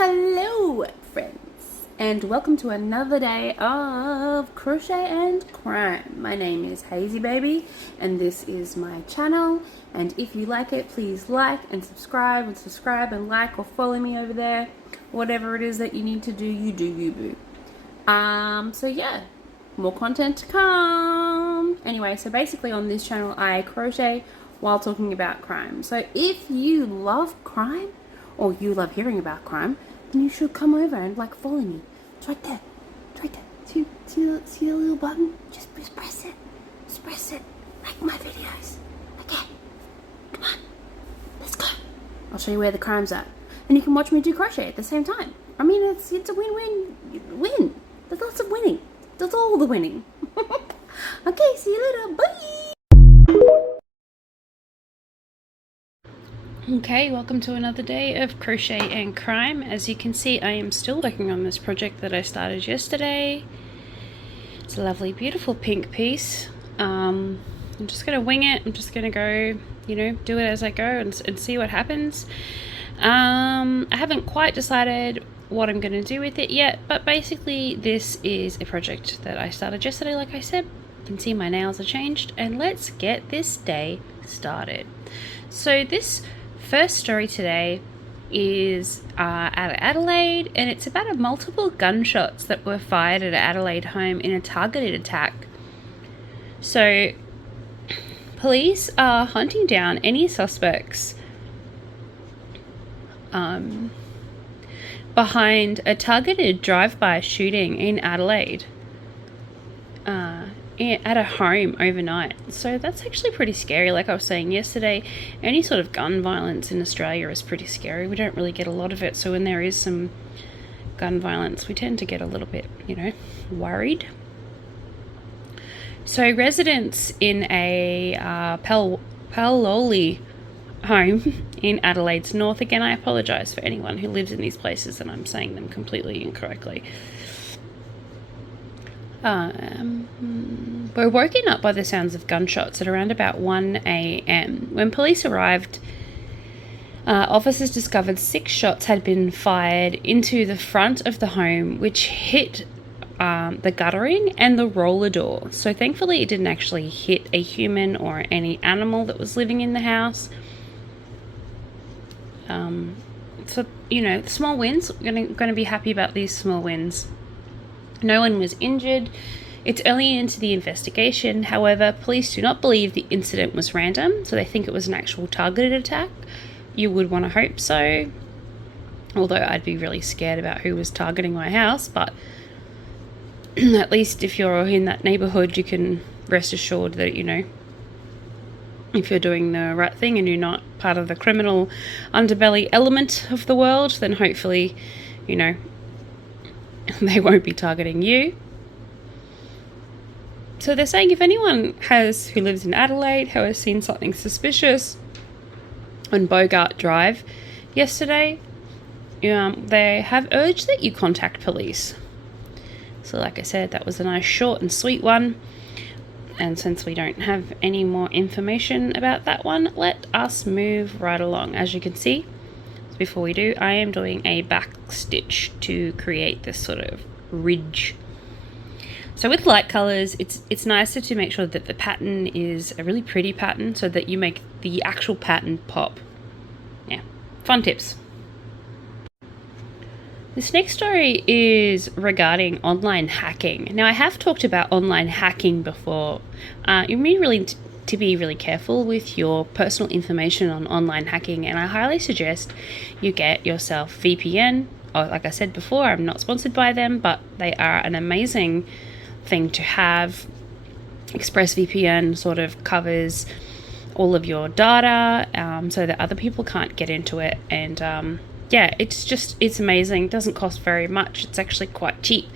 Hello friends, and welcome to another day of Crochet and Crime. My name is Hazy Baby and this is my channel, and if you like it, please like and subscribe and like or follow me over there. Whatever it is that you need to do, you do you boo. So yeah, more content to come. Anyway, so basically on this channel I crochet while talking about crime. So if you love crime, or you love hearing about crime, then you should come over and follow me. It's right there. It's right there. See a little button? Just press it. Just press it. Like my videos. Okay. Come on. Let's go. I'll show you where the crime's at. And you can watch me do crochet at the same time. I mean, it's a win-win. There's lots of winning. There's all the winning. Okay, see you later. Bye. Okay, welcome to another day of Crochet and Crime. As you can see, I am still working on this project that I started yesterday. It's a lovely, beautiful pink piece. I'm just going to wing it. I'm just going to go, do it as I go and see what happens. I haven't quite decided what I'm going to do with it yet, but basically this is a project that I started yesterday, like I said. You can see my nails are changed, and let's get this day started. So this first story today is out of Adelaide, and it's about multiple gunshots that were fired at an Adelaide home in a targeted attack. So police are hunting down any suspects behind a targeted drive-by shooting in Adelaide at a home overnight. So that's actually pretty scary. Like I was saying yesterday, any sort of gun violence in Australia is pretty scary. We don't really get a lot of it, so when there is some gun violence, we tend to get a little bit, worried. So residents in a Paloli home in Adelaide's north, again I apologise for anyone who lives in these places and I'm saying them completely incorrectly, were woken up by the sounds of gunshots at around about 1 a.m. When police arrived, officers discovered 6 shots had been fired into the front of the home, which hit the guttering and the roller door. So thankfully it didn't actually hit a human or any animal that was living in the house. So, small wins. We're going to be happy about these small wins. No one was injured. It's early into the investigation. However, police do not believe the incident was random, so they think it was an actual targeted attack. You would want to hope so. Although I'd be really scared about who was targeting my house, but at least if you're in that neighborhood, you can rest assured that, if you're doing the right thing and you're not part of the criminal underbelly element of the world, then hopefully, they won't be targeting you. So they're saying if anyone who lives in Adelaide who has seen something suspicious on Bogart Drive yesterday, they have urged that you contact police. So like I said, that was a nice short and sweet one. And since we don't have any more information about that one, let us move right along. As you can see, before we do, I am doing a back stitch to create this sort of ridge. So with light colors, it's nicer to make sure that the pattern is a really pretty pattern so that you make the actual pattern pop. Yeah, fun tips. This next story is regarding online hacking. Now, I have talked about online hacking before. You need really to be really careful with your personal information on online hacking, and I highly suggest you get yourself VPN. Or, like I said before, I'm not sponsored by them, but they are an amazing thing to have. ExpressVPN sort of covers all of your data so that other people can't get into it, and yeah, it's amazing. It doesn't cost very much. It's actually quite cheap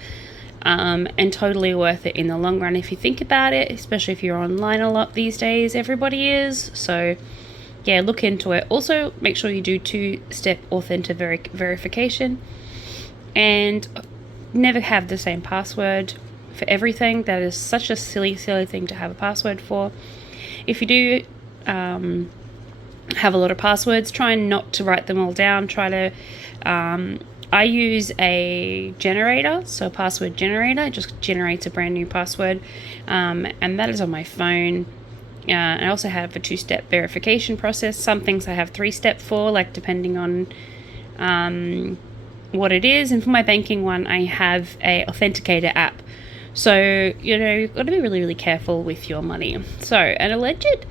and totally worth it in the long run if you think about it, especially if you're online a lot these days. Everybody is. So yeah, look into it. Also, make sure you do 2-step authentic verification, and never have the same password for everything. That is such a silly thing to have a password for. If you do have a lot of passwords, try not to write them all down. Try to I use a generator, so a password generator. It just generates a brand new password, and that is on my phone. I also have a 2-step verification process. Some things I have 3-step for, like depending on what it is. And for my banking one, I have a authenticator app. So, you've got to be really, really careful with your money. So, an alleged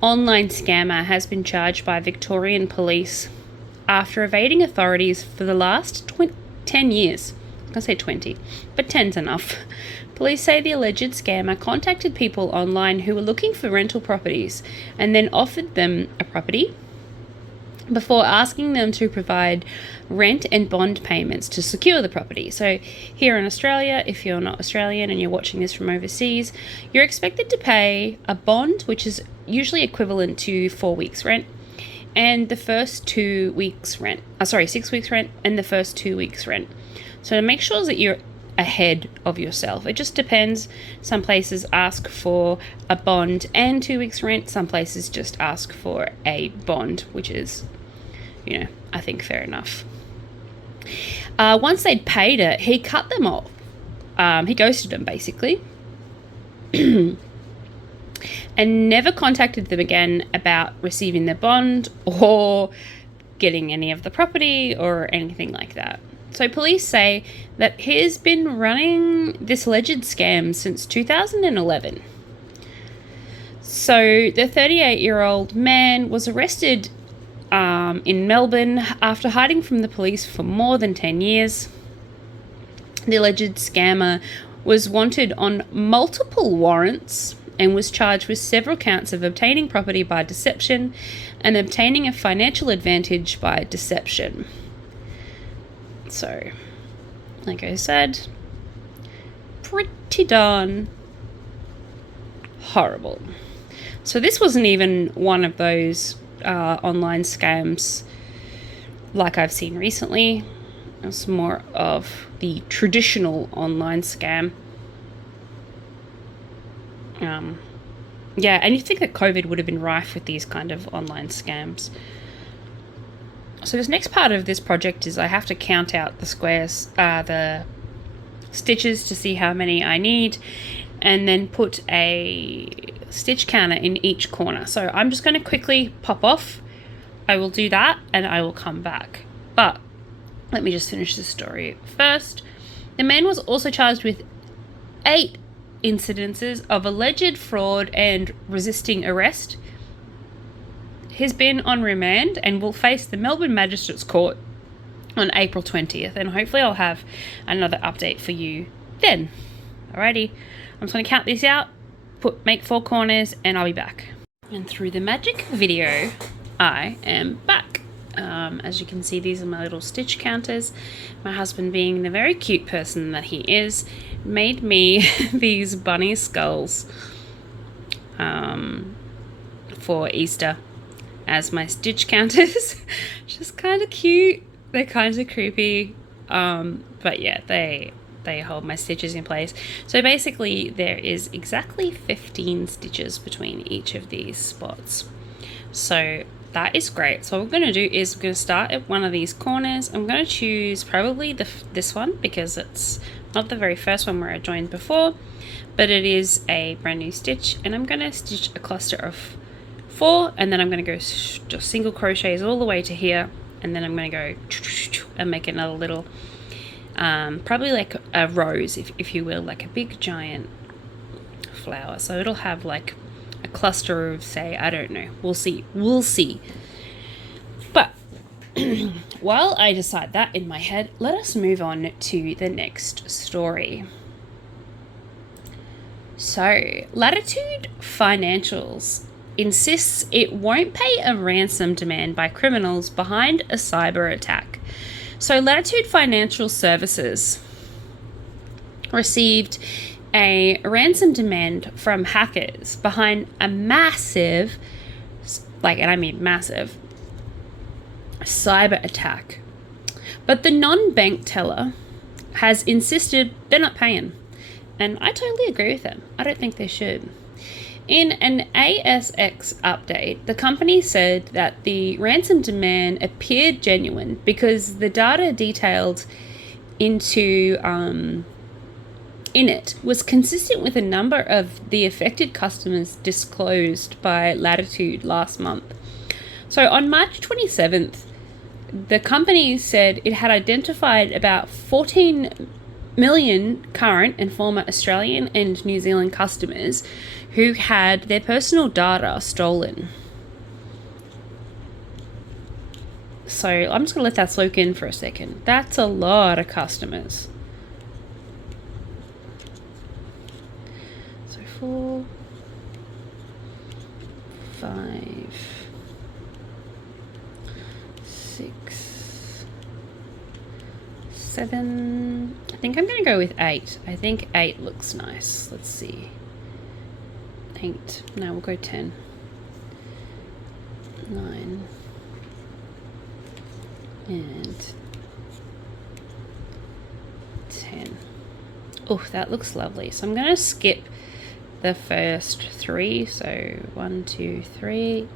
online scammer has been charged by Victorian police after evading authorities for the last 10 years. I was going to say 20, but 10's enough. Police say the alleged scammer contacted people online who were looking for rental properties and then offered them a property before asking them to provide rent and bond payments to secure the property. So here in Australia, if you're not Australian and you're watching this from overseas, you're expected to pay a bond, which is usually equivalent to 4 weeks rent, and the first 2 weeks rent. 6 weeks rent and the first 2 weeks rent. So to make sure that you're ahead of yourself. It just depends. Some places ask for a bond and 2 weeks rent. Some places just ask for a bond, which is, I think fair enough. Once they'd paid it, he cut them off. He ghosted them, basically. And never contacted them again about receiving their bond or getting any of the property or anything like that. So police say that he's been running this alleged scam since 2011. So the 38-year-old man was arrested in Melbourne after hiding from the police for more than 10 years. The alleged scammer was wanted on multiple warrants and was charged with several counts of obtaining property by deception and obtaining a financial advantage by deception. So, like I said, pretty darn horrible. So this wasn't even one of those online scams like I've seen recently. It was more of the traditional online scam. And you think that COVID would have been rife with these kind of online scams. So this next part of this project is I have to count out the squares, the stitches to see how many I need, and then put a stitch counter in each corner. So I'm just going to quickly pop off. I will do that and I will come back. But let me just finish the story first. The man was also charged with 8 incidences of alleged fraud and resisting arrest. He's been on remand and will face the Melbourne Magistrates Court on April 20th, and hopefully I'll have another update for you then. Alrighty, I'm just going to count this out, make 4 corners, and I'll be back. And through the magic of video, I am back. As you can see, these are my little stitch counters. My husband, being the very cute person that he is, made me these bunny skulls for Easter as my stitch counters. Just kind of cute. They're kind of creepy, but yeah, they hold my stitches in place. So basically there is exactly 15 stitches between each of these spots. So that is great. So what we're going to do is we're going to start at one of these corners. I'm going to choose probably this one because it's not the very first one where I joined before, but it is a brand new stitch, and I'm going to stitch a cluster of 4, and then I'm going to go just single crochets all the way to here, and then I'm going to go and make another little probably like a rose, if you will, like a big giant flower. So it'll have like a cluster of, say, I don't know, we'll see. But while I decide that in my head, let us move on to the next story. So Latitude Financials insists it won't pay a ransom demand by criminals behind a cyber attack. So Latitude Financial Services received a ransom demand from hackers behind a massive, and I mean massive, cyber attack. But the non-bank teller has insisted they're not paying. And I totally agree with them. I don't think they should. In an ASX update, the company said that the ransom demand appeared genuine because the data detailed into in it was consistent with a number of the affected customers disclosed by Latitude last month. So on March 27th, the company said it had identified about 14 million current and former Australian and New Zealand customers who had their personal data stolen. So I'm just going to let that soak in for a second. That's a lot of customers. So 4, 5, 6, 7. I think I'm going to go with 8. I think 8 looks nice. Let's see. 8. No, we'll go 10. 9. And 10. Oh, that looks lovely. So I'm going to skip the first 3. So 1, 2, 3.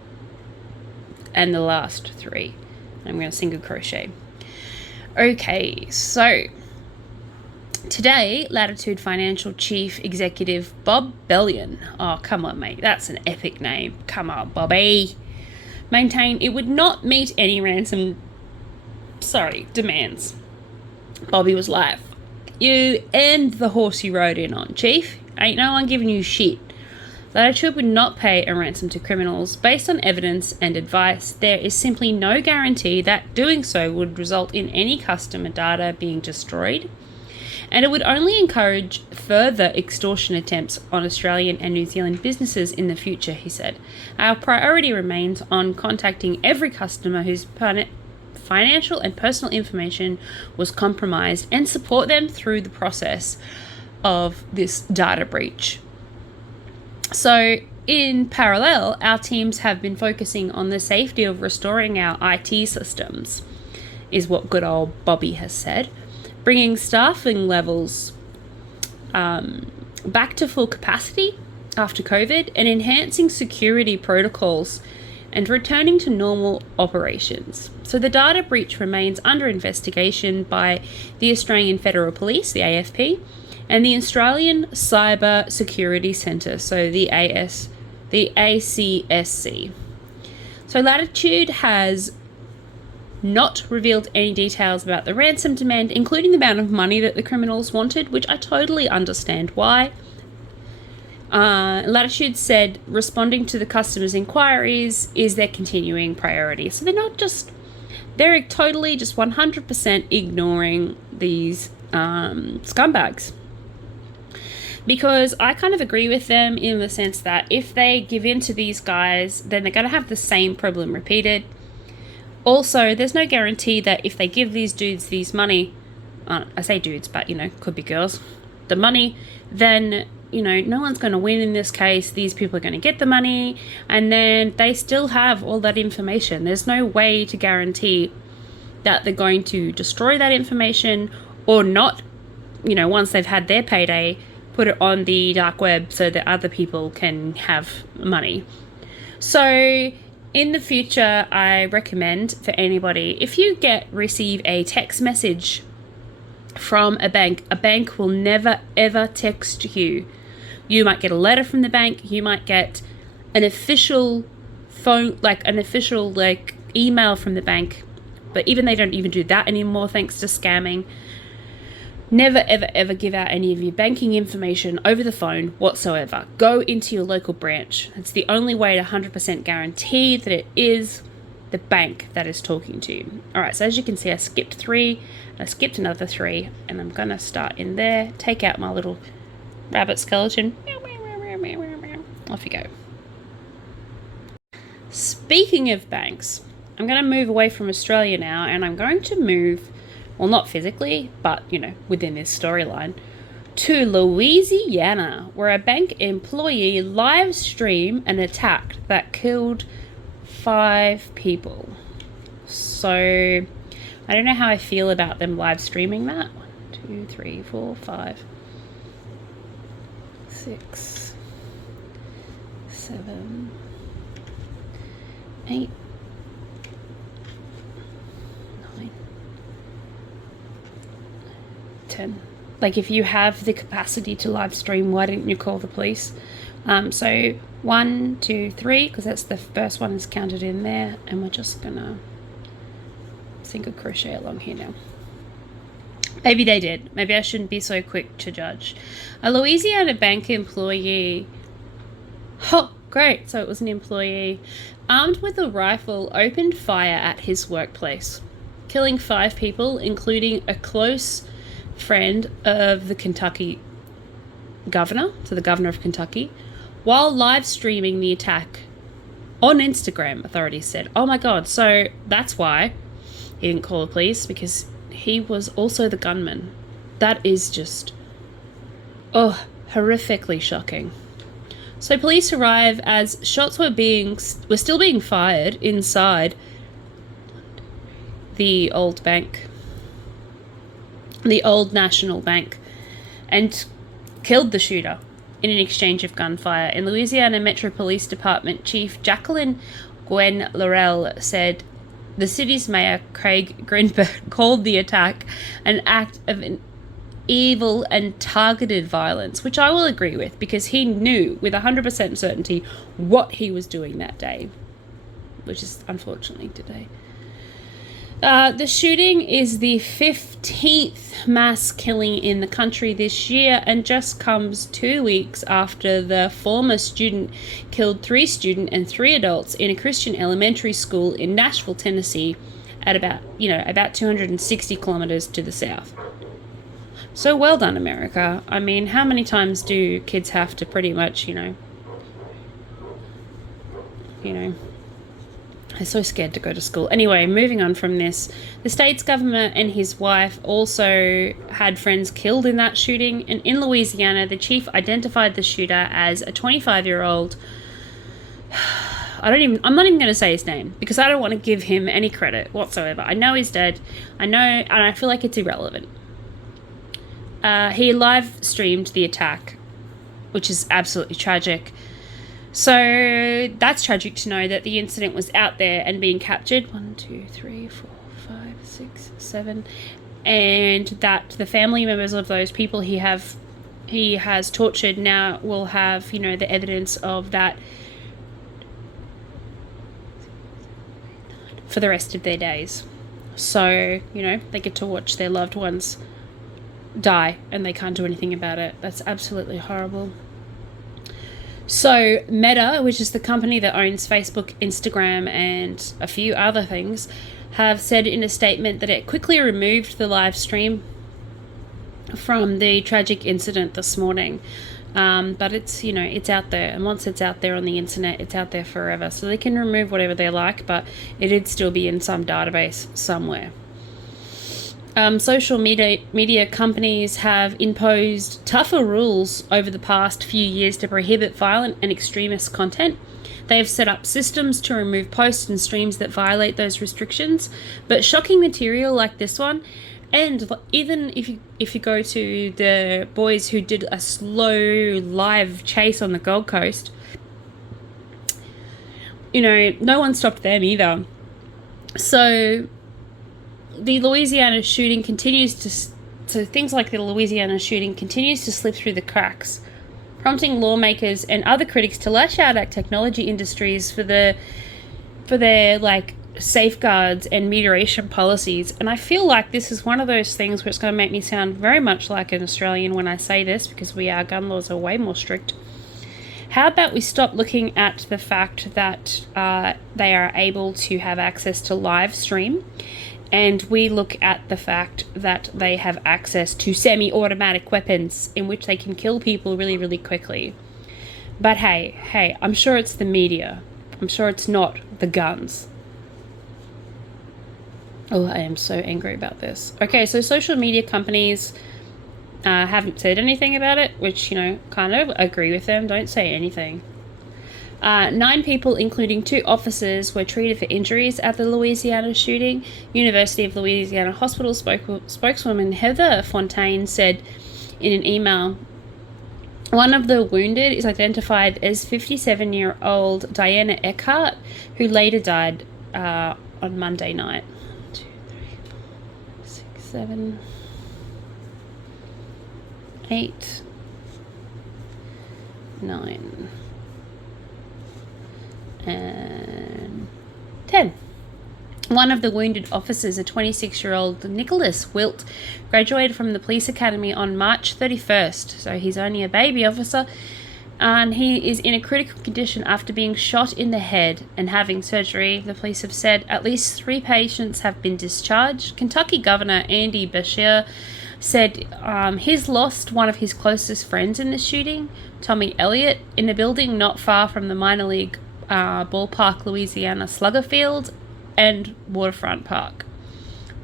And the last 3. I'm going to single crochet. Okay, so today, Latitude Financial Chief Executive Bob Bellion, oh come on mate, that's an epic name, come on Bobby, maintained it would not meet any ransom demands. Bobby was like, you and the horse you rode in on, Chief, ain't no one giving you shit. Latitude would not pay a ransom to criminals based on evidence and advice. There is simply no guarantee that doing so would result in any customer data being destroyed, and it would only encourage further extortion attempts on Australian and New Zealand businesses in the future, he said. Our priority remains on contacting every customer whose financial and personal information was compromised and support them through the process of this data breach. So, in parallel, our teams have been focusing on the safety of restoring our IT systems, is what good old Bobby has said, bringing staffing levels back to full capacity after COVID, and enhancing security protocols and returning to normal operations. So the data breach remains under investigation by the Australian Federal Police, the AFP, and the Australian Cyber Security Centre, so the ACSC. So Latitude has not revealed any details about the ransom demand, including the amount of money that the criminals wanted, which I totally understand why. Latitude said responding to the customers' inquiries is their continuing priority. So they're totally just 100% ignoring these scumbags. Because I kind of agree with them in the sense that if they give in to these guys, then they're going to have the same problem repeated. Also, there's no guarantee that if they give these dudes these money, I say dudes, but, could be girls, the money, then, no one's going to win in this case. These people are going to get the money, and then they still have all that information. There's no way to guarantee that they're going to destroy that information or not, once they've had their payday, put it on the dark web so that other people can have money. So in the future, I recommend for anybody, if you receive a text message from a bank will never ever text you. You might get a letter from the bank, you might get an official email from the bank, but even they don't even do that anymore thanks to scamming. Never, ever, ever give out any of your banking information over the phone whatsoever. Go into your local branch. It's the only way to 100% guarantee that it is the bank that is talking to you. All right, so as you can see, I skipped 3, I skipped another 3, and I'm going to start in there, take out my little rabbit skeleton. Off you go. Speaking of banks, I'm going to move away from Australia now, and I'm going to move, well, not physically, but, within this storyline, to Louisiana, where a bank employee live streamed an attack that killed 5 people. So, I don't know how I feel about them live streaming that. 1, 2, 3, 4, 5, 6, 7, 8, 9, 10. Like, if you have the capacity to live stream, why didn't you call the police? So 1, 2, 3, because that's the first one is counted in there, and we're just gonna single crochet along here now. Maybe they did. Maybe I shouldn't be so quick to judge. A Louisiana bank employee. Oh, great. So it was an employee armed with a rifle opened fire at his workplace, killing 5 people, including a close friend of the Kentucky governor, so the governor of Kentucky, while live streaming the attack on Instagram, authorities said. Oh my God. So that's why he didn't call the police, because he was also the gunman. That is just, horrifically shocking. So police arrive as shots were still being fired inside the old bank, the Old National Bank, and killed the shooter in an exchange of gunfire. In Louisiana Metro Police Department, Chief Jacqueline Gwen Laurel said the city's mayor, Craig Grinberg, called the attack an act of an evil and targeted violence, which I will agree with, because he knew with 100% certainty what he was doing that day, which is unfortunately today. The shooting is the 15th mass killing in the country this year, and just comes 2 weeks after the former student killed 3 students and 3 adults in a Christian elementary school in Nashville, Tennessee, at about 260 kilometers to the south. So well done, America. I mean, how many times do kids have to pretty much, I'm so scared to go to school. Anyway, moving on from this, the state's governor and his wife also had friends killed in that shooting. And in Louisiana, the chief identified the shooter as a 25-year-old. I'm not even going to say his name, because I don't want to give him any credit whatsoever. I know he's dead. I know, and I feel like it's irrelevant. He live streamed the attack, which is absolutely tragic. So that's tragic to know that the incident was out there and being captured. 1, 2, 3, 4, 5, 6, 7, and that the family members of those people he has tortured now will have, the evidence of that for the rest of their days. So, they get to watch their loved ones die and they can't do anything about it. That's absolutely horrible. So Meta, which is the company that owns Facebook, Instagram, and a few other things, have said in a statement that it quickly removed the live stream from the tragic incident this morning. But it's, it's out there. And once it's out there on the internet, it's out there forever. So they can remove whatever they like, but it'd still be in some database somewhere. Social media companies have imposed tougher rules over the past few years to prohibit violent and extremist content. They have set up systems to remove posts and streams that violate those restrictions. But shocking material like this one, and even if you go to the boys who did a slow live chase on the Gold Coast, no one stopped them either. So the Louisiana shooting continues to slip through the cracks, prompting lawmakers and other critics to lash out at technology industries for their safeguards and mediation policies. And I feel like this is one of those things where it's going to make me sound very much like an Australian when I say this, because our gun laws are way more strict. How about we stop looking at the fact that they are able to have access to live stream, and we look at the fact that they have access to semi-automatic weapons in which they can kill people really, really quickly. But hey, I'm sure it's the media. I'm sure it's not the guns. Oh, I am so angry about this. Okay, so social media companies haven't said anything about it, which, kind of agree with them. Don't say anything. 9 people, including 2 officers, were treated for injuries at the Louisiana shooting. University of Louisiana Hospital spokeswoman Heather Fontaine said in an email One of the wounded is identified as 57-year-old Diana Eckhart, who later died on Monday night. 1, 2, 3, 4, 6, 7, 8, 9, and 10. One of the wounded officers, a 26-year-old Nicholas Wilt, graduated from the police academy on March 31st, so he's only a baby officer, and he is in a critical condition after being shot in the head and having surgery. The police have said at least 3 patients have been discharged. Kentucky Governor Andy Beshear said he's lost one of his closest friends in the shooting, Tommy Elliott, in a building not far from the minor league ballpark, Louisiana Slugger Field and Waterfront Park.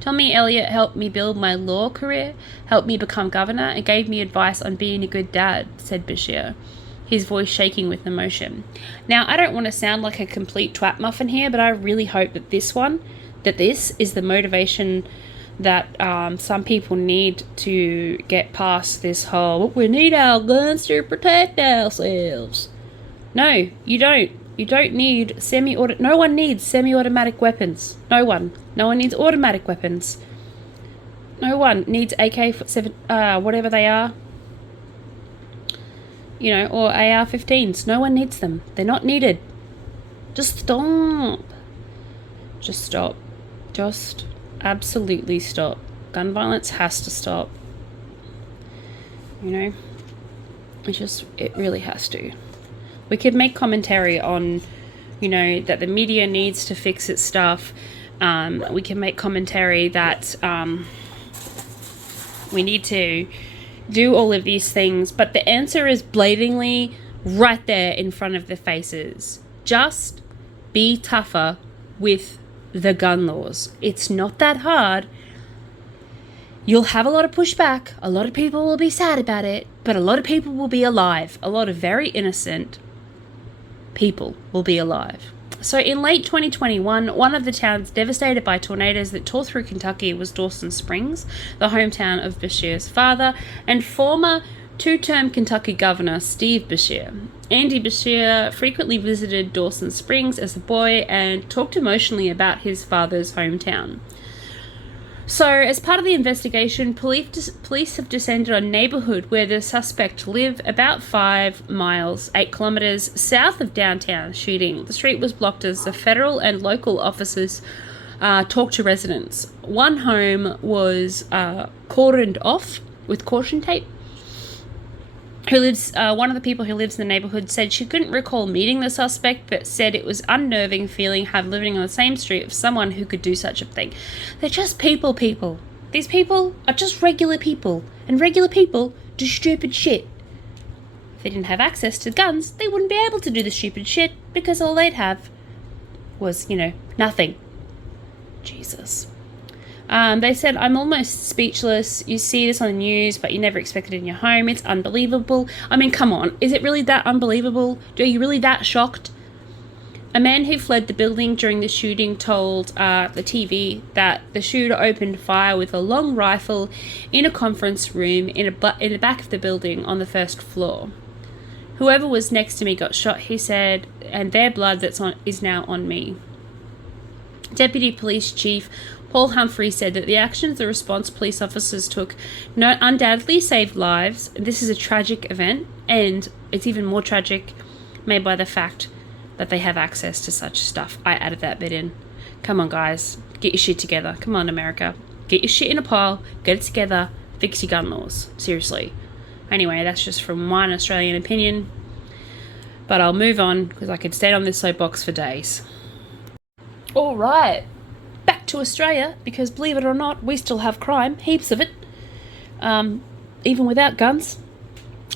Tommy Elliott helped me build my law career, helped me become governor, and gave me advice on being a good dad, said Beshear, his voice shaking with emotion. Now, I don't want to sound like a complete twat muffin here, but I really hope that this is the motivation that some people need to get past this whole, we need our guns to protect ourselves. No, you don't. You don't need no one needs semi-automatic weapons. No one. No one needs automatic weapons. No one needs AK-7, whatever they are. Or AR-15s. No one needs them. They're not needed. Just stop. Just stop. Just absolutely stop. Gun violence has to stop. It really has to. We could make commentary on, that the media needs to fix its stuff. We can make commentary that we need to do all of these things. But the answer is blatantly right there in front of their faces. Just be tougher with the gun laws. It's not that hard. You'll have a lot of pushback. A lot of people will be sad about it. But a lot of people will be alive. A lot of very innocent people will be alive. So in late 2021, one of the towns devastated by tornadoes that tore through Kentucky was Dawson Springs, the hometown of Beshear's father and former 2-term Kentucky Governor Steve Beshear. Andy Beshear frequently visited Dawson Springs as a boy and talked emotionally about his father's hometown. So, as part of the investigation, police have descended on a neighborhood where the suspect lived about 5 miles, 8 kilometers south of downtown shooting. The street was blocked as the federal and local officers talked to residents. One home was cordoned off with caution tape. One of the people who lives in the neighborhood said she couldn't recall meeting the suspect, but said it was unnerving feeling living on the same street of someone who could do such a thing. They're just people. These people are just regular people, and regular people do stupid shit. If they didn't have access to guns, they wouldn't be able to do the stupid shit because all they'd have was, nothing. Jesus. They said, I'm almost speechless. You see this on the news, but you never expect it in your home. It's unbelievable. I mean, come on. Is it really that unbelievable? Are you really that shocked? A man who fled the building during the shooting told the TV that the shooter opened fire with a long rifle in a conference room in the back of the building on the first floor. Whoever was next to me got shot, he said, and their blood is now on me. Deputy Police Chief Paul Humphrey said that the actions the response police officers took undoubtedly saved lives. This is a tragic event, and it's even more tragic made by the fact that they have access to such stuff. I added that bit in. Come on, guys. Get your shit together. Come on, America. Get your shit in a pile. Get it together. Fix your gun laws. Seriously. Anyway, that's just from one Australian opinion. But I'll move on because I could stand on this soapbox for days. All right. Back to Australia, because believe it or not, we still have crime, heaps of it, even without guns.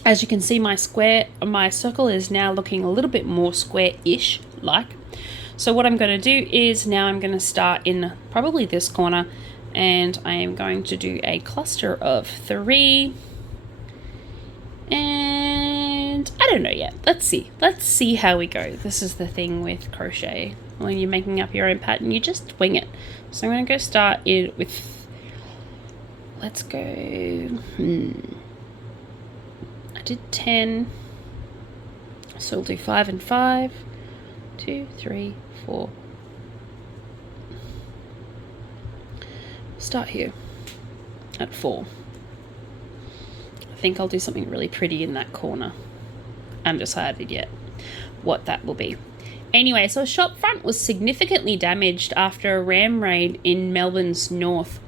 As you can see, my circle is now looking a little bit more square-ish like. So what I'm going to do is now I'm going to start in probably this corner, and I am going to do a cluster of 3, and I don't know yet. Let's see how we go. This is the thing with crochet. When you're making up your own pattern, you just wing it. So I'm going to go start it with, let's go, I did 10. So we'll do 5 and 5. 2, 3, 4. Start here at 4. I think I'll do something really pretty in that corner. Undecided yet what that will be. Anyway, so a shop front was significantly damaged after a ram raid in Melbourne's north.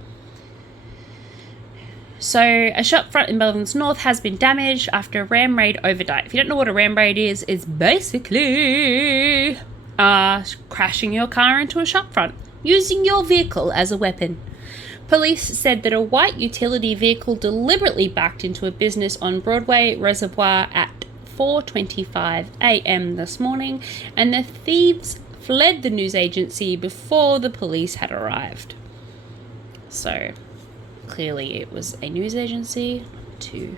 So a shop front in Melbourne's north has been damaged after a ram raid overnight. If you don't know what a ram raid is, it's basically crashing your car into a shop front, using your vehicle as a weapon. Police said that a white utility vehicle deliberately backed into a business on Broadway Reservoir at 4:25 a.m. this morning, and the thieves fled the news agency before the police had arrived. So clearly it was a news agency. 2,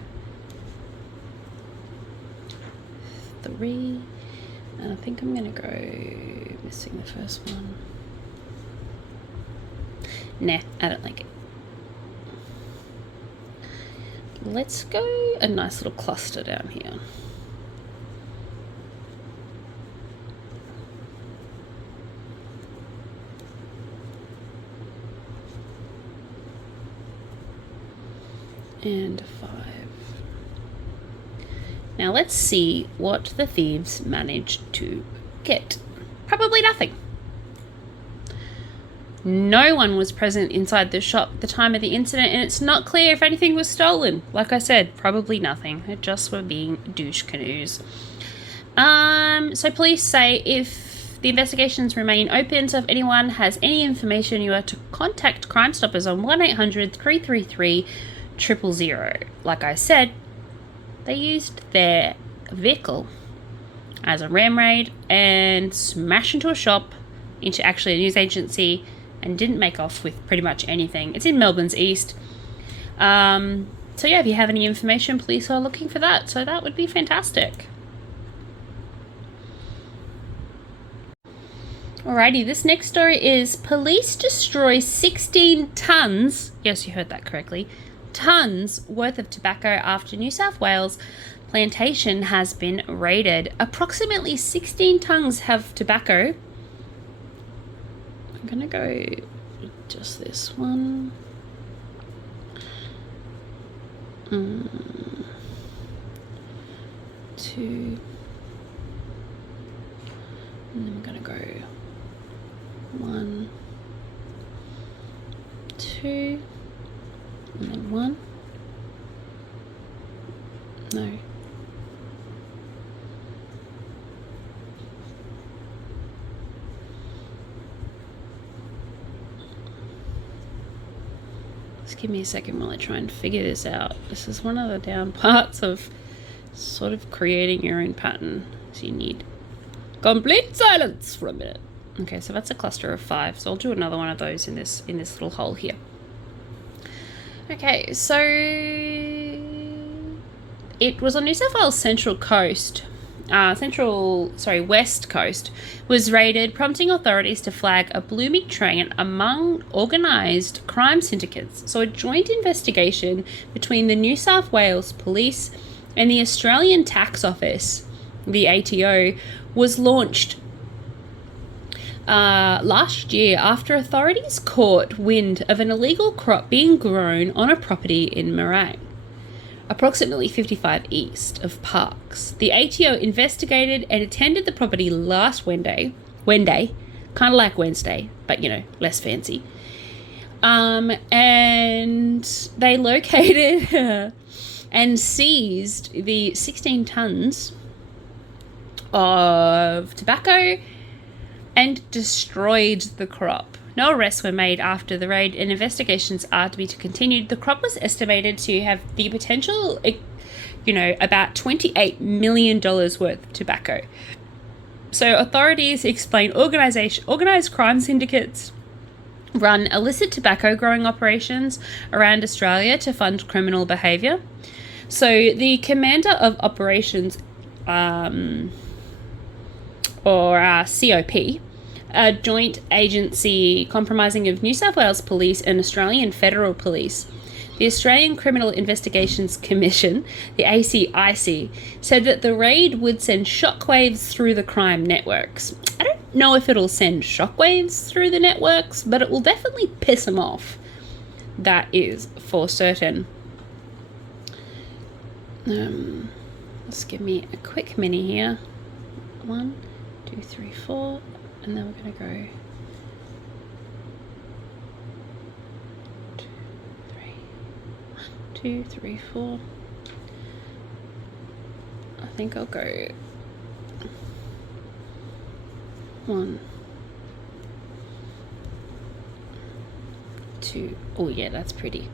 3, and I think I'm gonna go missing the first one. Nah, I don't like it. Let's go a nice little cluster down here. And 5. Now let's see what the thieves managed to get. Probably nothing. No one was present inside the shop at the time of the incident, and it's not clear if anything was stolen. Like I said, probably nothing. It just were being douche canoes. So police say if the investigations remain open, so if anyone has any information, you are to contact Crime Stoppers on 1-800-333-000. Like I said, they used their vehicle as a ram raid and smashed into a shop, into actually a news agency, and didn't make off with pretty much anything. It's in Melbourne's east. So yeah, if you have any information, police are looking for that. So that would be fantastic. Alrighty, this next story is police destroy 16 tons, yes, you heard that correctly, tons worth of tobacco after New South Wales plantation has been raided. Approximately 16 tons of tobacco. I'm gonna go just this one. 2. And then I'm gonna go 1, 2, and then 1. No. Just give me a second while I try and figure this out. This is one of the down parts of sort of creating your own pattern. So you need complete silence for a minute. Okay, so that's a cluster of 5. So I'll do another one of those in this little hole here. Okay, so it was on New South Wales Central Coast. West Coast was raided, prompting authorities to flag a blooming trend among organised crime syndicates. So a joint investigation between the New South Wales Police and the Australian Tax Office, the ATO, was launched last year after authorities caught wind of an illegal crop being grown on a property in Mirang, approximately 55 east of Parkes. The ATO investigated and attended the property last Wednesday, kind of like Wednesday, but less fancy. And they located and seized the 16 tons of tobacco and destroyed the crop. No arrests were made after the raid, and investigations are to be continued. The crop was estimated to have the potential, about $28 million worth of tobacco. So authorities explain organised crime syndicates run illicit tobacco growing operations around Australia to fund criminal behaviour. So the commander of operations, COP, a joint agency comprising of New South Wales Police and Australian Federal Police, the Australian Criminal Investigations Commission, the ACIC, said that the raid would send shockwaves through the crime networks. I don't know if it'll send shockwaves through the networks, but it will definitely piss them off. That is for certain. Let's give me a quick mini here. 1, 2, 3, 4, and then we're going to go 2, 3, 4. I think I'll go 1, 2. Oh yeah, that's pretty.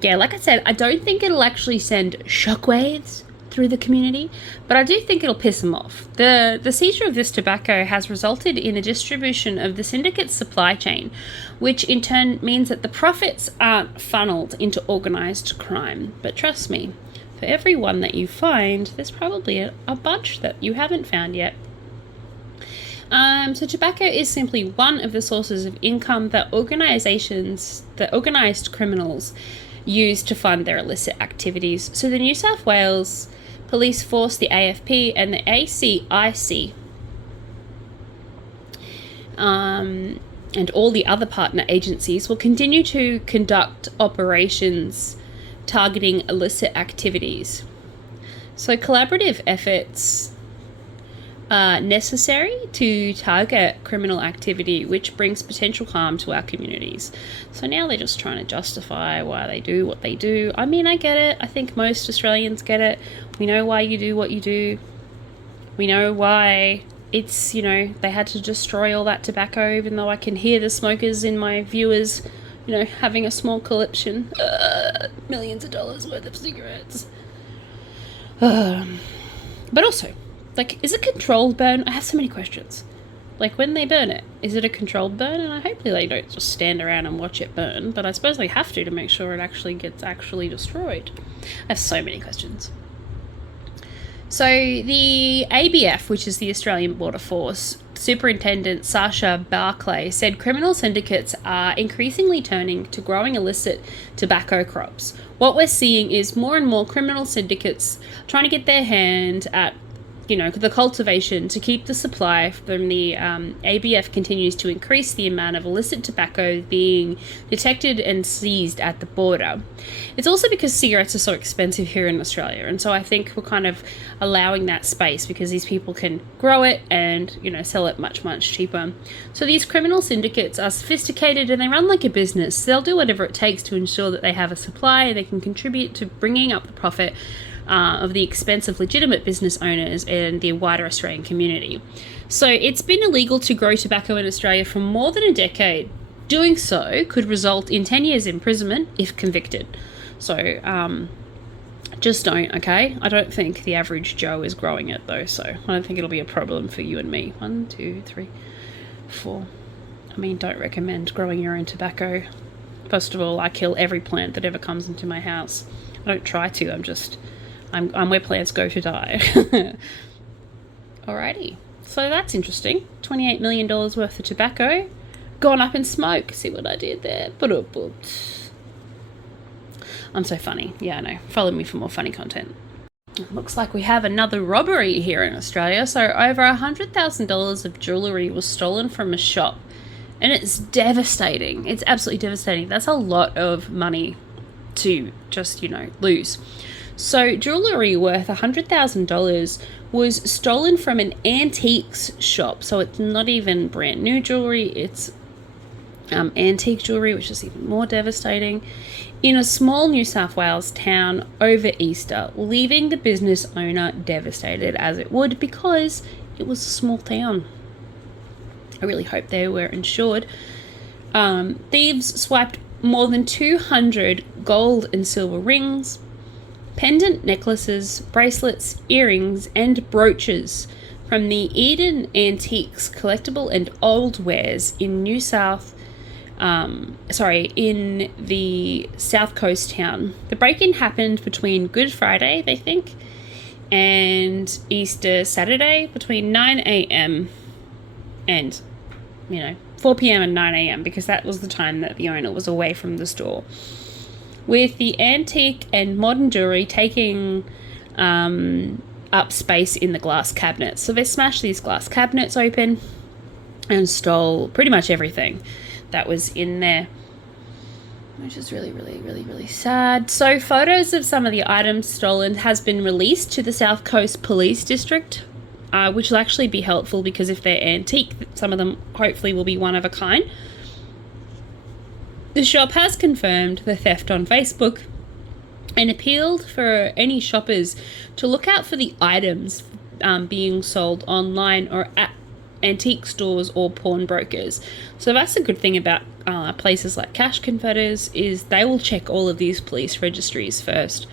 Yeah, like I said, I don't think it'll actually send shockwaves through the community, but I do think it'll piss them off. The seizure of this tobacco has resulted in a distribution of the syndicate's supply chain, which in turn means that the profits aren't funneled into organised crime. But trust me, for every one that you find, there's probably a bunch that you haven't found yet. So tobacco is simply one of the sources of income that organised criminals use to fund their illicit activities. So the New South Wales Police Force, the AFP, and the ACIC, and all the other partner agencies will continue to conduct operations targeting illicit activities. So collaborative efforts are necessary to target criminal activity which brings potential harm to our communities. So now they're just trying to justify why they do what they do. I mean, I get it. I think most Australians get it. We know why you do what you do. We know why it's, they had to destroy all that tobacco, even though I can hear the smokers in my viewers, having a small collection. Millions of dollars worth of cigarettes. But also, is it controlled burn? I have so many questions. When they burn it, is it a controlled burn? And I hope they don't just stand around and watch it burn, but I suppose they have to make sure it actually gets destroyed. I have so many questions. So the ABF, which is the Australian Border Force, Superintendent Sasha Barclay said criminal syndicates are increasingly turning to growing illicit tobacco crops. What we're seeing is more and more criminal syndicates trying to get their hand at the cultivation to keep the supply from the ABF continues to increase the amount of illicit tobacco being detected and seized at the border. It's also because cigarettes are so expensive here in Australia, and so I think we're kind of allowing that space because these people can grow it and sell it much, much cheaper. So these criminal syndicates are sophisticated and they run like a business. They'll do whatever it takes to ensure that they have a supply and they can contribute to bringing up the profit of the expense of legitimate business owners and the wider Australian community. So it's been illegal to grow tobacco in Australia for more than a decade. Doing so could result in 10 years imprisonment if convicted. So just don't, okay? I don't think the average Joe is growing it though, so I don't think it'll be a problem for you and me. 1, 2, 3, 4. I mean, don't recommend growing your own tobacco. First of all, I kill every plant that ever comes into my house. I don't try to, I'm where plants go to die. Alrighty, so that's interesting. $28 million worth of tobacco gone up in smoke. See what I did there? I'm so funny. Yeah, I know. Follow me for more funny content. Looks like we have another robbery here in Australia. So over $100,000 of jewellery was stolen from a shop. And it's devastating. It's absolutely devastating. That's a lot of money to just, lose. So jewellery worth $100,000 was stolen from an antiques shop. So it's not even brand new jewellery, it's antique jewellery, which is even more devastating, in a small New South Wales town over Easter, leaving the business owner devastated as it would because it was a small town. I really hope they were insured. Thieves swiped more than 200 gold and silver rings, pendant necklaces, bracelets, earrings, and brooches from the Eden Antiques Collectible and Old Wares in in the South Coast town. The break-in happened between Good Friday, they think, and Easter Saturday between 9 a.m. and 4 p.m. and 9 a.m. because that was the time that the owner was away from the store, with the antique and modern jewelry taking up space in the glass cabinets. So they smashed these glass cabinets open and stole pretty much everything that was in there, which is really, really, really, really sad. So photos of some of the items stolen has been released to the South Coast Police District, which will actually be helpful because if they're antique, some of them hopefully will be one of a kind. The shop has confirmed the theft on Facebook and appealed for any shoppers to look out for the items being sold online or at antique stores or pawnbrokers. So that's a good thing about places like cash converters, is they will check all of these police registries first.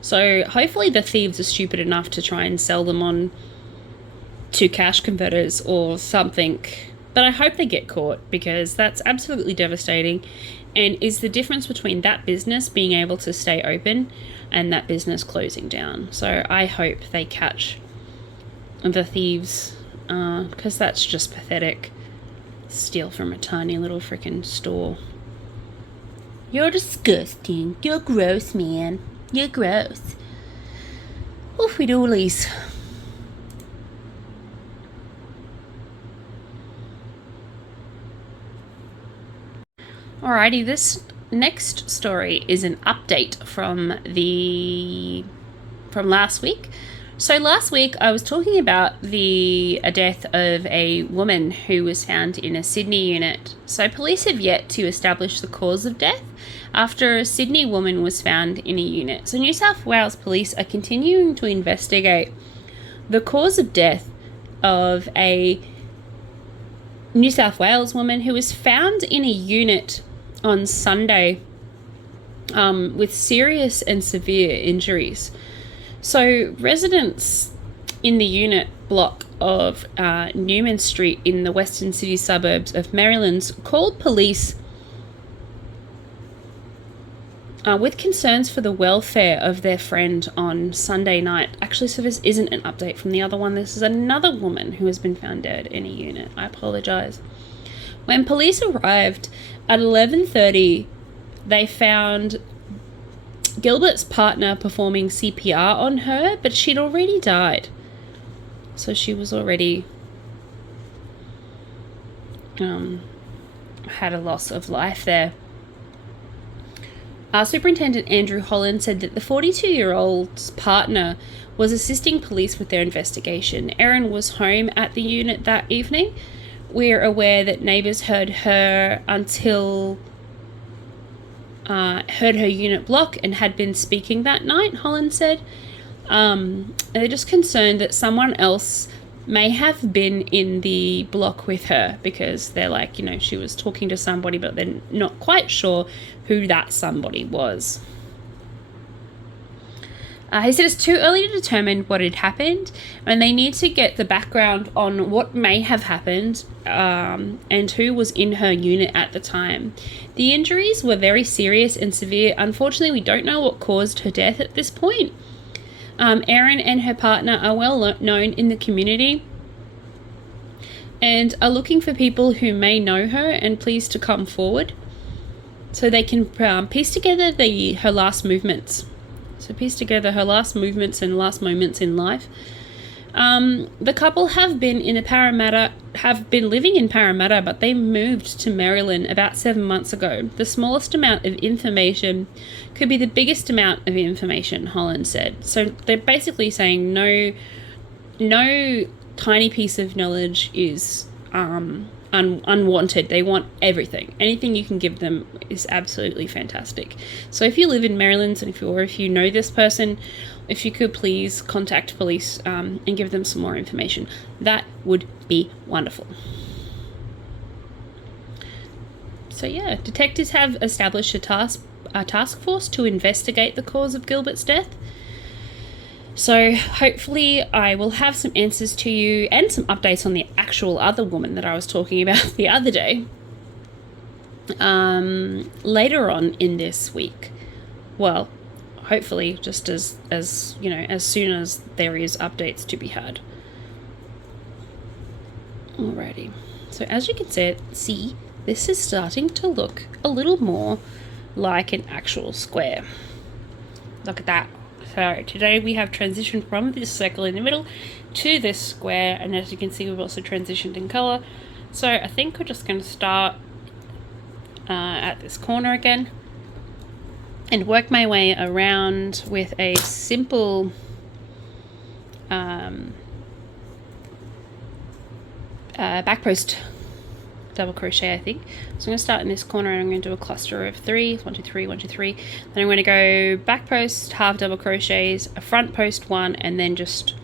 So hopefully the thieves are stupid enough to try and sell them on to cash converters or something. But I hope they get caught, because that's absolutely devastating and is the difference between that business being able to stay open and that business closing down. So I hope they catch the thieves, because that's just pathetic. Steal from a tiny little freaking store. You're disgusting. You're gross, man. You're gross. Oofy doolies. Alrighty, this next story is an update from last week. So last week I was talking about a death of a woman who was found in a Sydney unit. So police have yet to establish the cause of death after a Sydney woman was found in a unit. So New South Wales police are continuing to investigate the cause of death of a New South Wales woman who was found in a unit on Sunday with serious and severe injuries. So residents in the unit block of Newman Street in the Western City suburbs of Maryland called police with concerns for the welfare of their friend on Sunday night. Actually, so this isn't an update from the other one. This is another woman who has been found dead in a unit. I apologize. When police arrived at 11:30, they found Gilbert's partner performing CPR on her, but she'd already died. So she was already had a loss of life there. Superintendent Andrew Holland said that the 42-year-old's partner was assisting police with their investigation. Erin was home at the unit that evening. We're aware that neighbours heard her unit block and had been speaking that night, Holland said. They're just concerned that someone else may have been in the block with her, because they're like, she was talking to somebody, but they're not quite sure who that somebody was. He said it's too early to determine what had happened, and they need to get the background on what may have happened and who was in her unit at the time. The injuries were very serious and severe. Unfortunately, we don't know what caused her death at this point. Erin and her partner are well known in the community and are looking for people who may know her and please to come forward so they can piece together her last movements. So piece together her last movements and last moments in life. The couple have been living in Parramatta, but they moved to Maryland about 7 months ago. The smallest amount of information could be the biggest amount of information, Holland said. So they're basically saying no tiny piece of knowledge is unwanted. They want everything. Anything you can give them is absolutely fantastic. So if you live in Maryland, and if you know this person, if you could please contact police and give them some more information, that would be wonderful. So yeah, detectives have established a task force to investigate the cause of Gilbert's death. So hopefully I will have some answers to you and some updates on the actual other woman that I was talking about the other day later on in this week. Well, hopefully just as you know, as soon as there is updates to be had. Alrighty, so as you can see, this is starting to look a little more like an actual square. Look at that. So today we have transitioned from this circle in the middle to this square, and as you can see, we've also transitioned in color. So I think we're just going to start at this corner again and work my way around with a simple back post double crochet, I think. So I'm going to start in this corner and I'm going to do a cluster of 3, 1 2 3 1 2 3. Then I'm going to go back post, half double crochets, a front post 1, and then just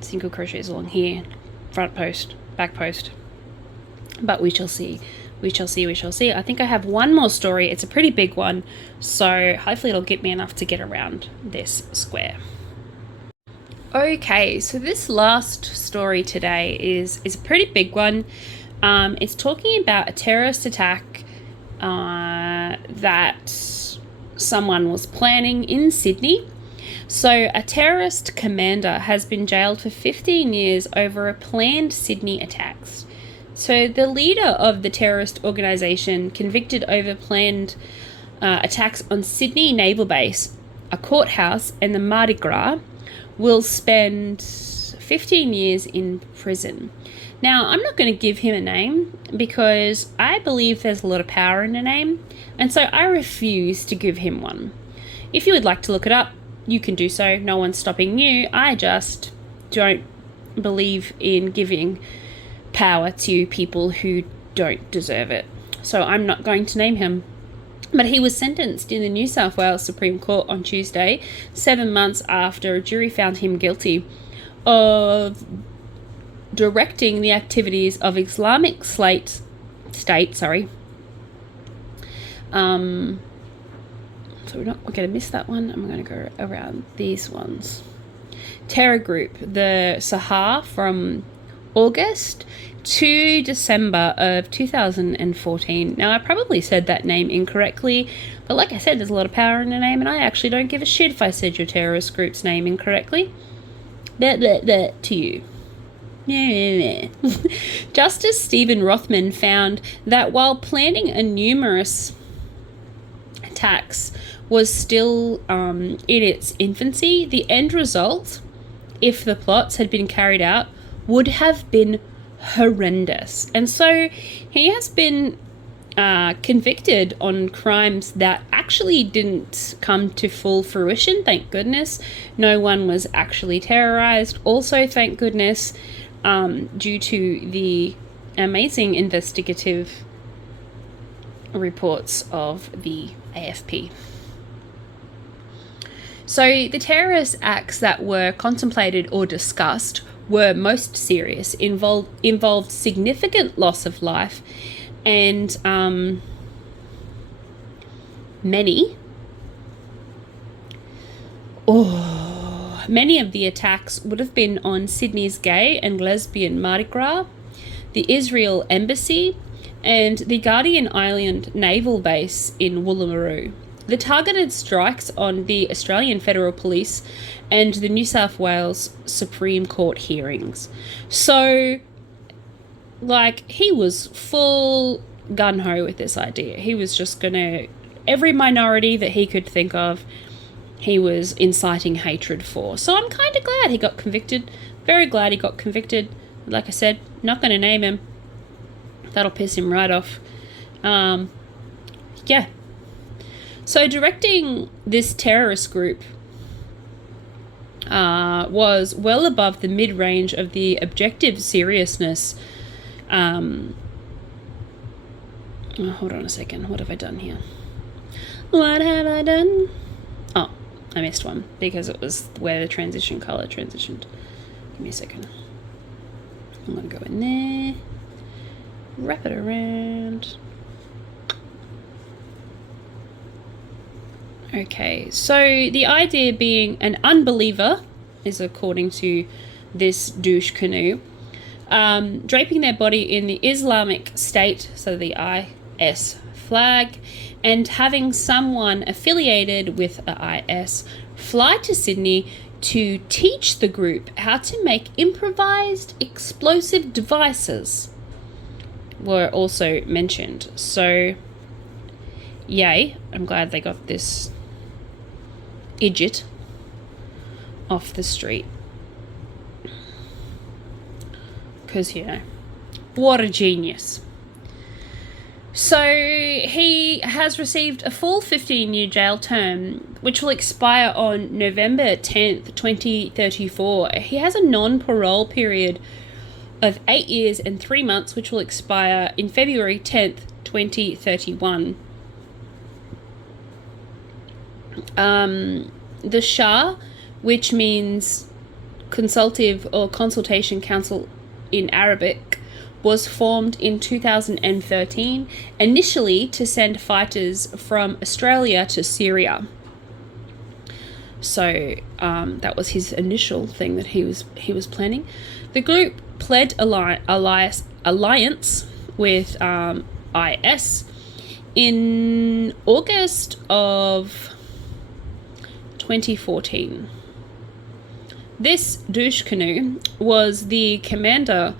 single crochets along here, front post, back post. But we shall see. We shall see, we shall see. I think I have one more story. It's a pretty big one, so hopefully it'll get me enough to get around this square. Okay, so this last story today is a pretty big one. It's talking about a terrorist attack that someone was planning in Sydney. So a terrorist commander has been jailed for 15 years over a planned Sydney attacks. So the leader of the terrorist organisation convicted over planned attacks on Sydney Naval Base, a courthouse, and the Mardi Gras will spend 15 years in prison. Now, I'm not going to give him a name because I believe there's a lot of power in a name, and so I refuse to give him one. If you would like to look it up, you can do so. No one's stopping you. I just don't believe in giving power to people who don't deserve it. So I'm not going to name him. But he was sentenced in the New South Wales Supreme Court on Tuesday, 7 months after a jury found him guilty of directing the activities of Islamic State. So we're going to miss that one. I'm going to go around these ones. Terror group, the Sahar, from August to December of 2014. Now, I probably said that name incorrectly, but like I said, there's a lot of power in the name, and I actually don't give a shit if I said your terrorist group's name incorrectly. To you. Justice Stephen Rothman found that while planning a numerous attacks was still in its infancy, the end result, if the plots had been carried out, would have been horrendous. And so he has been convicted on crimes that actually didn't come to full fruition, thank goodness. No one was actually terrorized. Also, thank goodness, due to the amazing investigative reports of the AFP. So the terrorist acts that were contemplated or discussed were most serious, involved significant loss of life, and many of the attacks would have been on Sydney's gay and lesbian Mardi Gras, the Israel Embassy, and the Guardian Island Naval Base in Woolloomooloo. The targeted strikes on the Australian Federal Police and the New South Wales Supreme Court hearings. So, like, he was full gung-ho with this idea. He was just gonna, every minority that he could think of, he was inciting hatred for. So I'm kind of glad he got convicted. Very glad he got convicted. Like I said, not gonna name him. That'll piss him right off. Yeah. So directing this terrorist group was well above the mid-range of the objective seriousness. Hold on a second. What have I done here? What have I done? Oh, I missed one because it was where the transition color transitioned. Give me a second. I'm going to go in there. Wrap it around. Okay, so the idea being an unbeliever is, according to this douche canoe, draping their body in the Islamic State, so the I IS flag, and having someone affiliated with the IS fly to Sydney to teach the group how to make improvised explosive devices were also mentioned. So, yay, I'm glad they got this idiot off the street. Because, what a genius. So he has received a full 15-year jail term, which will expire on November 10th, 2034. He has a non-parole period of 8 years and 3 months, which will expire in February 10th, 2031. The Shah, which means consultative or consultation council in Arabic, was formed in 2013, initially to send fighters from Australia to Syria. So that was his initial thing that he was planning. The group pled alliance with IS in August of 2014. This douche canoe was the commander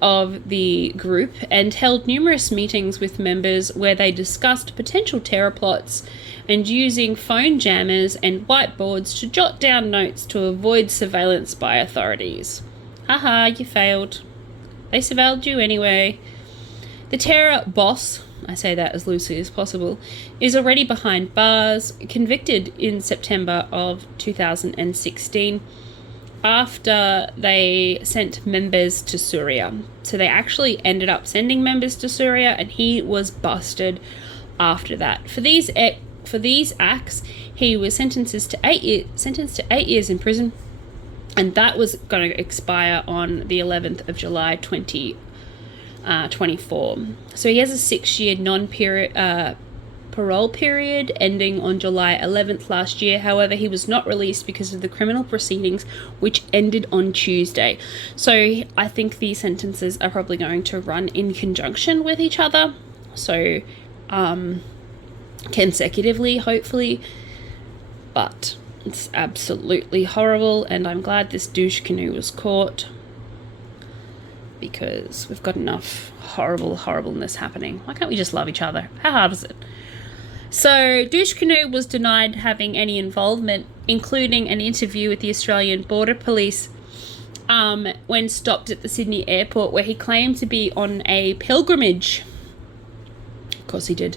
of the group and held numerous meetings with members where they discussed potential terror plots and using phone jammers and whiteboards to jot down notes to avoid surveillance by authorities. Haha, you failed. They surveilled you anyway. The terror boss, I say that as loosely as possible, is already behind bars, convicted in September of 2016 after they sent members to Syria. So they actually ended up sending members to Syria, and he was busted after that. For these acts, he was sentenced to 8 years in prison, and that was going to expire on the 11th of July 2024. So he has a 6-year parole period ending on July 11th last year. However, he was not released because of the criminal proceedings, which ended on Tuesday. So I think these sentences are probably going to run in conjunction with each other. So consecutively, hopefully. But it's absolutely horrible, and I'm glad this douche canoe was caught, because we've got enough horribleness happening. Why can't we just love each other? How hard is it? So douche canoe was denied having any involvement, including an interview with the Australian Border Police when stopped at the Sydney airport, where he claimed to be on a pilgrimage. Of course he did.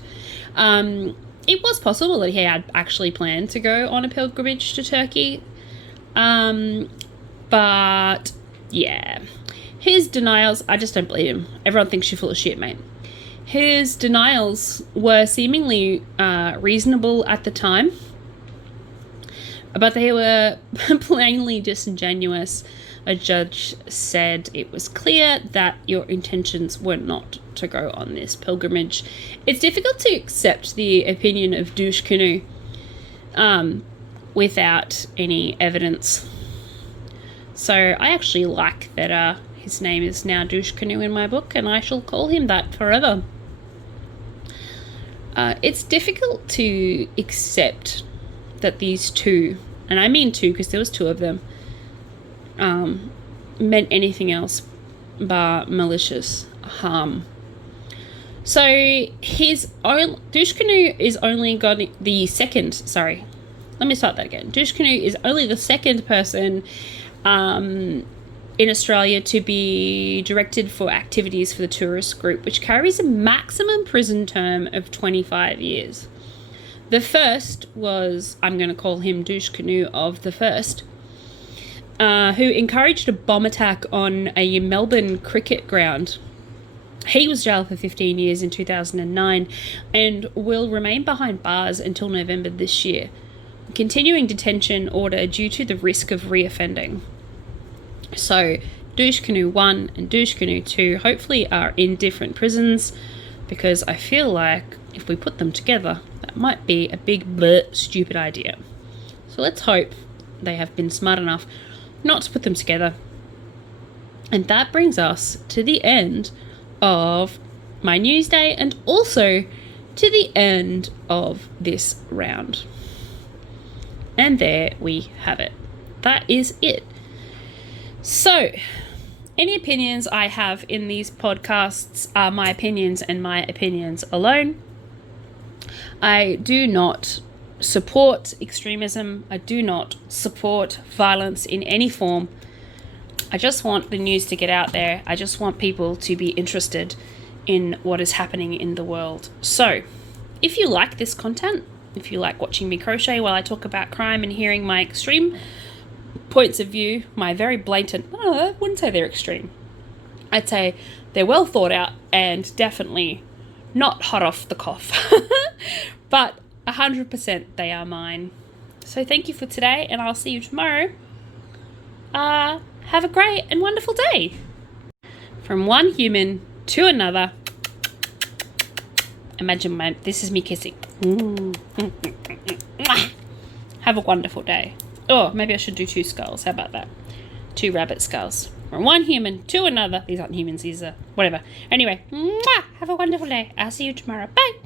It was possible that he had actually planned to go on a pilgrimage to Turkey. But yeah, his denials, I just don't believe him. Everyone thinks you're full of shit, mate. His denials were seemingly reasonable at the time, but they were plainly disingenuous. A judge said it was clear that your intentions were not to go on this pilgrimage. It's difficult to accept the opinion of douche canoe without any evidence. So I actually like that his name is now douche canoe in my book, and I shall call him that forever. It's difficult to accept that these two, and I mean two because there was two of them, meant anything else but malicious harm. So his own douche canoe is only got the second. Sorry, let me start that again. Douche canoe is only the second person in Australia to be directed for activities for the tourist group, which carries a maximum prison term of 25 years. The first was, I'm going to call him douche canoe of the first, who encouraged a bomb attack on a Melbourne cricket ground. He was jailed for 15 years in 2009 and will remain behind bars until November this year. Continuing detention order due to the risk of reoffending. So douche canoe 1 and douche canoe 2 hopefully are in different prisons, because I feel like if we put them together, that might be a big stupid idea. So let's hope they have been smart enough not to put them together. And that brings us to the end of my news day and also to the end of this round. And there we have it. That is it. So, any opinions I have in these podcasts are my opinions and my opinions alone. I do not support extremism. I do not support violence in any form. I just want the news to get out there. I just want people to be interested in what is happening in the world. So, if you like this content, if you like watching me crochet while I talk about crime and hearing my extreme points of view, my very blatant, I wouldn't say they're extreme. I'd say they're well thought out and definitely not hot off the cuff. But 100% they are mine. So thank you for today, and I'll see you tomorrow. Have a great and wonderful day. From one human to another. Imagine this is me kissing. Have a wonderful day. Oh, maybe I should do 2 skulls. How about that? 2 rabbit skulls. From one human to another. These aren't humans, these are whatever. Anyway, have a wonderful day. I'll see you tomorrow. Bye.